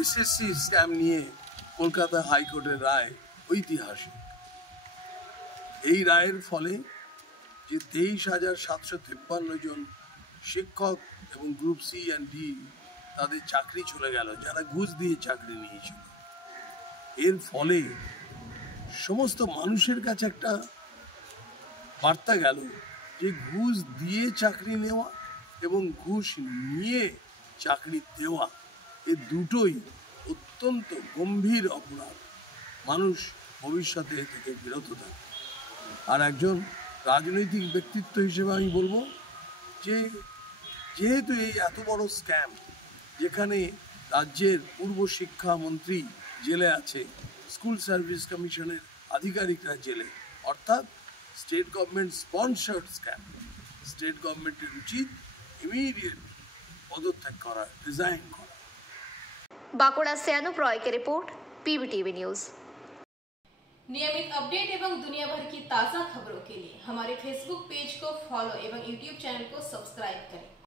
SSC scam নিয়ে কলকাতা হাইকোর্টের রায় ঐতিহাসিক। এই রায়ের ফলে যে 23,753 জন শিক্ষক এবং গ্রুপ সি অ্যান্ড ডি তাদের চাকরি চলে গেল, যারা ঘুষ দিয়ে চাকরি নিয়েছিল। এর ফলে সমস্ত মানুষের কাছে একটা বার্তা গেল যে ঘুষ দিয়ে চাকরি নেওয়া এবং ঘুষ নিয়ে চাকরি দেওয়া এ দুটোই অত্যন্ত গম্ভীর অপরাধ। মানুষ ভবিষ্যতে এ থেকে বিরত থাকে। আর একজন রাজনৈতিক ব্যক্তিত্ব হিসেবে আমি বলবো যে যেহেতু এই এত বড় স্ক্যাম, যেখানে রাজ্যের পূর্ব শিক্ষামন্ত্রী জেলে আছে, স্কুল সার্ভিস কমিশনের আধিকারিকরা জেলে, অর্থাৎ state government sponsored scam, state গভর্নমেন্টের উচিত ইমিডিয়েট পদত্যাগ করা, রিজাইন করা। बांकुड़ा से अनुप रॉय की रिपोर्ट, पीबीटीवी न्यूज। नियमित अपडेट एवं दुनिया भर की ताज़ा खबरों के लिए हमारे फेसबुक पेज को फॉलो एवं यूट्यूब चैनल को सब्सक्राइब करें।